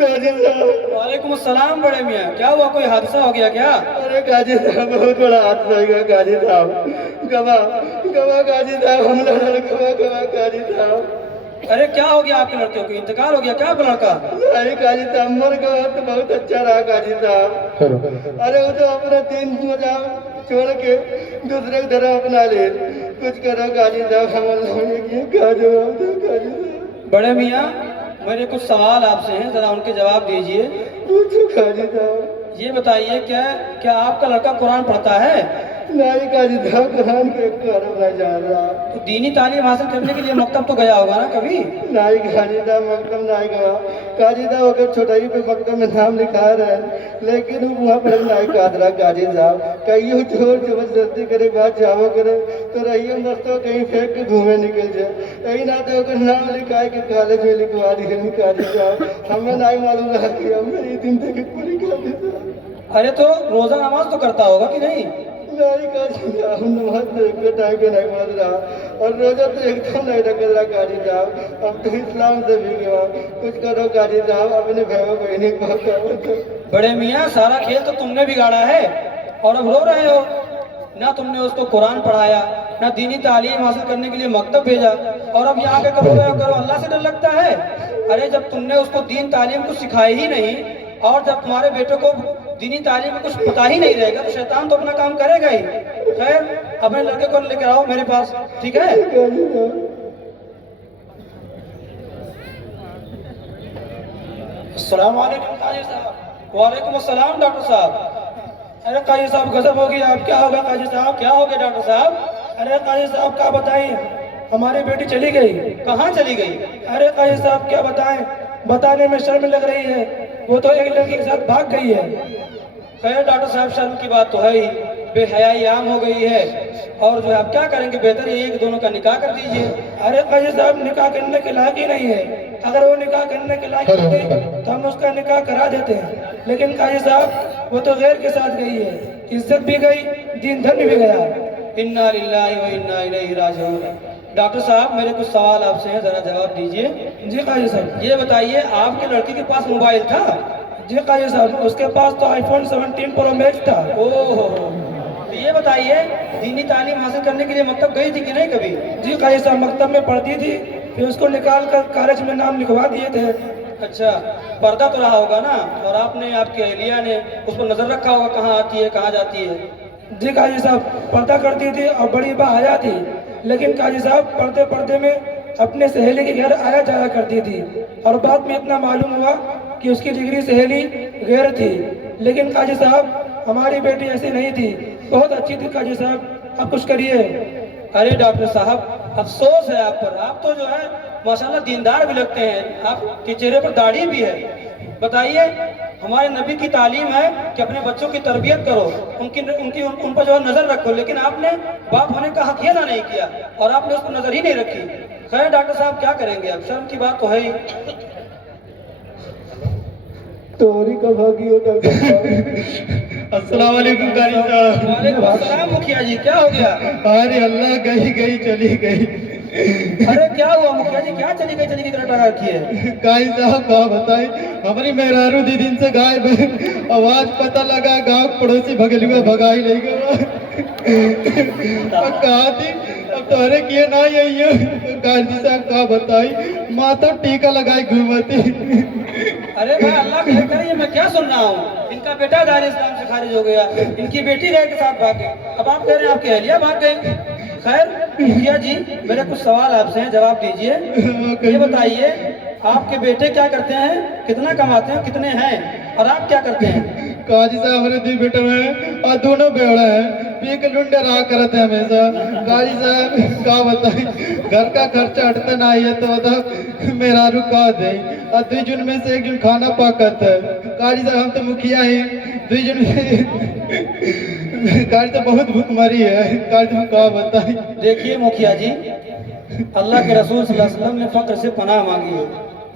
काजी साहब। वालेकुम अस्सलाम बड़े मियाँ, क्या हुआ, कोई हादसा हो गया क्या? अरे काजी साहब बहुत बड़ा हादसा हो गया काजी साहब। गवा गवा काजी साहब, हम लड़ा गवा गवा काजी साहब। अरे क्या हो गया आपके लड़के को, इंतकाल हो गया क्या आपका लड़का? नहीं काजी साहब, मर गया तो बहुत अच्छा रहा काजी साहब। अरे वो तो अपना तीन मजाक छोड़ के दूसरे की तरह अपना ले। कुछ करो काजी साहब, हम अल्लाह की क्या जवाब दो काजी साहब। बड़े मियाँ मेरे कुछ सवाल आपसे हैं, जरा उनके जवाब दीजिए। पूछो काजी साहब। ये बताइए क्या क्या आपका लड़का कुरान पढ़ता है? नहीं काजी साहब, कुरान के करम नहीं जान रहा। तो दीनी तालीम हासिल करने के लिए मकतब तो गया होगा ना कभी? नहीं काजी साहब, मकतब नहीं गया। काजी साहब अगर छोटाई पे मकतब में नाम लिखा रहे, लेकिन वो वहाँ पर नहीं कादरा काजी साहब। कहीं जोर जबरदस्ती करे बात जाओ करे तो रहिए मस्त कहीं फेंक के घूमे निकल जाए। कहीं ना तो अगर नाम लिखा है कि कॉलेज में लिखवा दिए काजी साहब, हमें नहीं मालूम रहा कि हम मेरी जिंदगी पूरी काजी साहब। अरे तो रोजा नमाज तो करता होगा कि नहीं? नहीं काजी साहब, नमाज तो एक टाइम पे नहीं पढ़ रहा और रोजा तो एकदम नहीं रख रहा काजी साहब। अब तो इस्लाम से भी गया। कुछ करो काजी साहब, अपने भाई बहनी को कहो। बड़े मियाँ सारा खेल तो तुमने बिगाड़ा है और अब रो रहे हो। ना तुमने उसको कुरान पढ़ाया, ना दीनी तालीम हासिल करने के लिए मकतब भेजा, और अब यहाँ के करो करो अल्लाह से डर लगता है? अरे जब तुमने उसको दीन तालीम कुछ सिखाई ही नहीं, और जब तुम्हारे बेटे को दीनी तालीम में कुछ पता ही नहीं रहेगा तो शैतान तो अपना काम करेगा ही। खैर अपने लड़के को लेकर आओ मेरे पास, ठीक है? अस्सलाम वालेकुम काजी साहब। वालेकुम अस्सलाम डॉक्टर साहब। अरे काजी साहब गजब हो गया, अब क्या होगा काजी साहब, क्या हो गया डॉक्टर साहब? अरे काजी साहब क्या बताएं, हमारी बेटी चली गई। कहाँ चली गई? अरे काजी साहब क्या बताएं, बताने में शर्म लग रही है। वो तो एक लड़की के साथ भाग गई है। खैर डॉक्टर साहब शर्म की बात तो है ही, बेहयाई आम हो गई है, और जो है आप क्या करेंगे, बेहतर ये है कि दोनों का निकाह कर दीजिए। अरे काजी साहब निकाह करने के लायक ही नहीं है। अगर वो निकाह करने के लायक होते तो हम उसका निकाह करा देते हैं, लेकिन काजी साहब वो तो गैर के साथ गई है। इज्जत भी गई, दीन धर्म भी गया। इन्ना लिल्लाहि व इन्ना इलैहि राजिऊन। डॉक्टर साहब मेरे कुछ सवाल आपसे हैं, जरा जवाब दीजिए। जी काजी साहब। ये बताइए आपके लड़की के पास मोबाइल था? जी काजी साहब, उसके पास तो आईफोन 17 प्रो मैक्स था। ओहो, तो ये बताइए दीनी तालीम हासिल करने के लिए मकतब गई थी कि नहीं कभी? जी काजी साहब मकतब में पढ़ती थी, फिर उसको निकाल कर कॉलेज में नाम लिखवा दिए थे। अच्छा, पर्दा तो रहा होगा ना, और आपने आपकी अहलिया ने उस पर नजर रखा होगा कहाँ आती है कहाँ जाती है? जी काजी साहब पर्दा करती थी और बड़ी बाहया थी, लेकिन काजी साहब पढ़ते पढ़ते में अपने सहेली के घर आया जाया करती थी, और बाद में इतना मालूम हुआ कि उसकी जिगरी सहेली गैर थी। लेकिन काजी साहब हमारी बेटी ऐसी नहीं थी, बहुत अच्छी थी काजी साहब, आप कुछ करिए। अरे डॉक्टर साहब अफसोस है आप पर, आप तो जो है माशाल्लाह दीनदार भी लगते हैं, आपके चेहरे पर दाढ़ी भी है। बताइए हमारे नबी की तालीम है कि अपने बच्चों की तरबियत करो, उन पर जो है नजर रखो, लेकिन आपने बाप होने का हक अदा नहीं किया और आपने उसको नजर ही नहीं रखी। खैर डॉक्टर साहब क्या करेंगे, अब शर्म की बात तो है ही। तोरी का भागी हो डॉक्टर साहब। अस्सलाम वालेकुम काजी साहब। वालेकुम अस्सलाम मुखिया जी, क्या हो गया? अरे अल्लाह गई गई चली गई। अरे क्या हुआ मुखिया जी, क्या चली गई तरह टका रखी है? काजी साहब क्या बताई, हमारी मेहरारू दी दिन से गायब है। आवाज पता लगा गाँव पड़ोसी भगेलुआ भगाई ले गया। कहा थी अब तोहरे किए ना यही है। काजी साहब क्या बताई, माथा टीका लगाई घूमती। अरे भाई अल्लाह खैर करे, ये मैं क्या सुन रहा हूँ, इनका बेटा दायरे इस्लाम से खारिज हो गया, इनकी बेटी गए के साथ भाग गई, अब आप कह रहे हैं आपकी अहलिया भाग गई। खैर मुखिया जी मेरे कुछ सवाल आपसे हैं, जवाब दीजिए। ये बताइए आपके बेटे क्या करते हैं, कितना कमाते हैं, कितने हैं, और आप क्या करते हैं? काजी साहब हमारे दी बेटे में और दोनों बेवड़ा है, पी के लुंडे रहा करते हैं हमेशा। काजी साहब क्या बताई, घर का खर्चा हटता नहीं है तो बता मेरा रुका दे, और 2 जून में से 1 जून खाना पाकत है। काजी साहब हम तो मुखिया ही, 2 जून काजी तो बहुत भूख मरी है। काजी साहब क्या बताई। देखिए मुखिया जी, अल्लाह के रसूल सल्लल्लाहु अलैहि वसल्लम ने फक्र से पनाह मांगी है,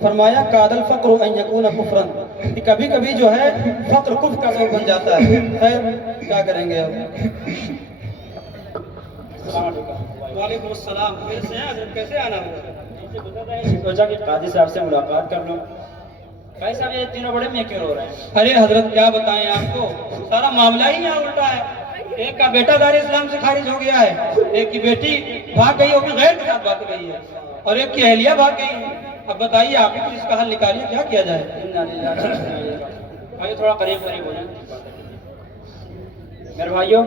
फरमाया कादल फक्र अन यकून कुफ्रन, कि कभी कभी जो है फक्र कुफ्र का सबब बन जाता है। खैर क्या करेंगे अब। वालेकुम अस्सलाम, कैसे हैं हज़रत, कैसे आना हुआ? सोचा कि काजी साहब से मुलाकात कर लूं। भाई साहब ये तीनों बड़े में क्यों रो रहे हैं? अरे हजरत क्या बताएं आपको, सारा मामला ही यहाँ उल्टा है। एक का बेटा दार इस्लाम से खारिज हो गया है, एक की बेटी भाग गई, वो भी गैर के साथ भाग गई है, और एक की अहलिया भाग गई है। अब बताइए आप ही कुछ इसका हल निकालिए, क्या किया जाए। भाई थोड़ा करीब करीब हो जाए। मेरे भाइयों,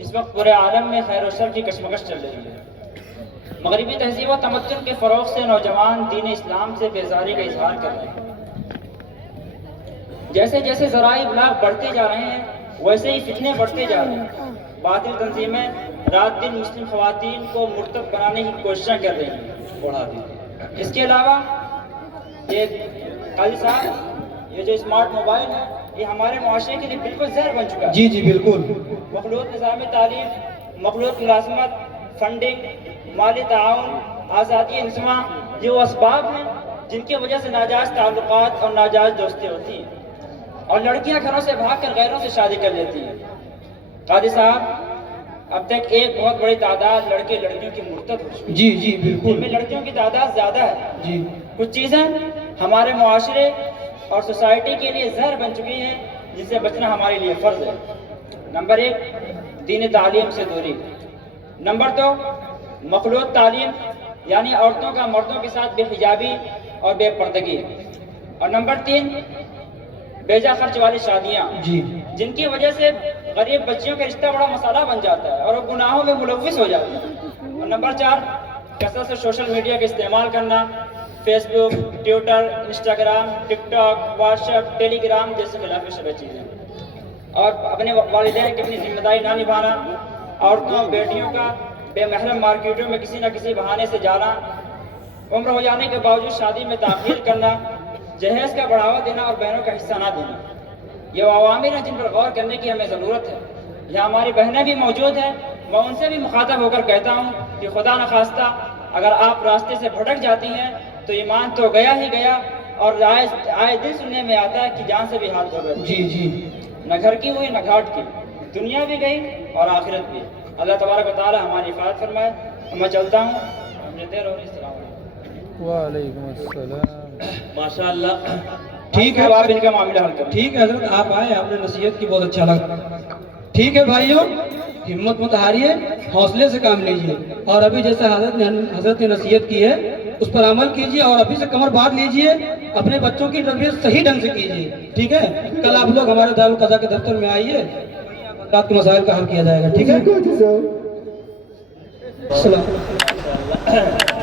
इस वक्त पूरे आलम में खैर और शर की कशमकश चल रही है। मगरबी तहजीब और तमद्दुन के फ़रोग़ से नौजवान दीन इस्लाम से बेजारी का इजहार कर रहे हैं। जैसे जैसे ज़राए इब्लाग बढ़ते जा रहे हैं वैसे ही फितने बढ़ते जा रहे हैं। बातिल तंजीमें रात दिन मुस्लिम ख़वातीन को मुर्तद बनाने की कोशिशें कर रही हैं। बढ़ा दी। इसके अलावा ये काजी साहब, ये जो स्मार्ट मोबाइल है ये हमारे मुआशरे के लिए बिल्कुल जहर बन चुका है। जी जी बिल्कुल। मखलूत निज़ाम तालीम, मखलूत मुलाज़मत, फंडिंग, माली ताउन, आज़ादी इंसमा, ये वो असबाब हैं जिनकी वजह से नाजायज़ ताल्लुकात और नाजायज़ दोस्ती होती हैं और लड़कियां घरों से भागकर गैरों से शादी कर लेती हैं। कादी साहब, अब तक एक बहुत बड़ी तादाद लड़के लड़कियों की मुर्तद हो चुकी है। जी जी बिल्कुल। इनमें लड़कियों की तादाद ज़्यादा है। जी। कुछ चीज़ें हमारे मुआशरे और सोसाइटी के लिए जहर बन चुकी हैं जिससे बचना हमारे लिए फ़र्ज है। नंबर 1, दीन तालीम से दूरी। नंबर 2, मखलूत तालीम यानी औरतों का मर्दों के साथ बेहिजाबी और बेपर्दगी। और नंबर 3, बेजा खर्च वाली शादियाँ जी। जिनकी वजह से गरीब बच्चियों का रिश्ता बड़ा मसाला बन जाता है और वो गुनाहों में मुलव्विस हो जाते हैं। और नंबर 4, कसरत से सोशल मीडिया का इस्तेमाल करना, Facebook, Twitter, Instagram, TikTok, WhatsApp, Telegram जैसे खिलाफ शरअ चीज़ें। और अपने वालिदैन की अपनी जिम्मेदारी ना निभाना, औरतों बेटियों का बेमहरम मार्केटों में किसी न किसी बहाने से जाना, उम्र हो जाने के बावजूद शादी में ताख़ीर करना, जहेज़ का बढ़ावा देना और बहनों का हिस्सा ना देना, ये अवामिर हैं जिन पर गौर करने की हमें ज़रूरत है। यहाँ हमारी बहनें भी मौजूद हैं, मैं उनसे भी मुखातब होकर कहता हूँ कि खुदा न खास्ता अगर आप रास्ते से भटक जाती हैं तो ईमान तो गया ही गया, और आए दिन सुनने में आता है कि जान से भी हाथ धो बैठे। जी जी। न घर की हुई न घाट की, दुनिया भी गई और आखिरत भी। अल्लाह तबारक व तआला हमारी हिफाजत फरमाए। मैं चलता हूँ, मुझे देर हो रही है। वालेकुम अस्सलाम। माशाअल्लाह। ठीक है, अब आप इनका मामला हल करें। ठीक है हजरत, आप आए, आपने नसीहत की, बहुत अच्छा लगा। ठीक है भाइयों, हिम्मत मत हारिए, हौसले से काम लीजिए, और अभी जैसे हजरत ने नसीहत की है उस पर अमल कीजिए, और अभी से कमर बांध लीजिए, अपने बच्चों की तरबियत सही ढंग से कीजिए। ठीक है, कल आप लोग हमारे दारुल क़ज़ा के दफ्तर में आइए, रात के मसाइल का हल किया जाएगा। ठीक है। जी, जी, सर। सलाम।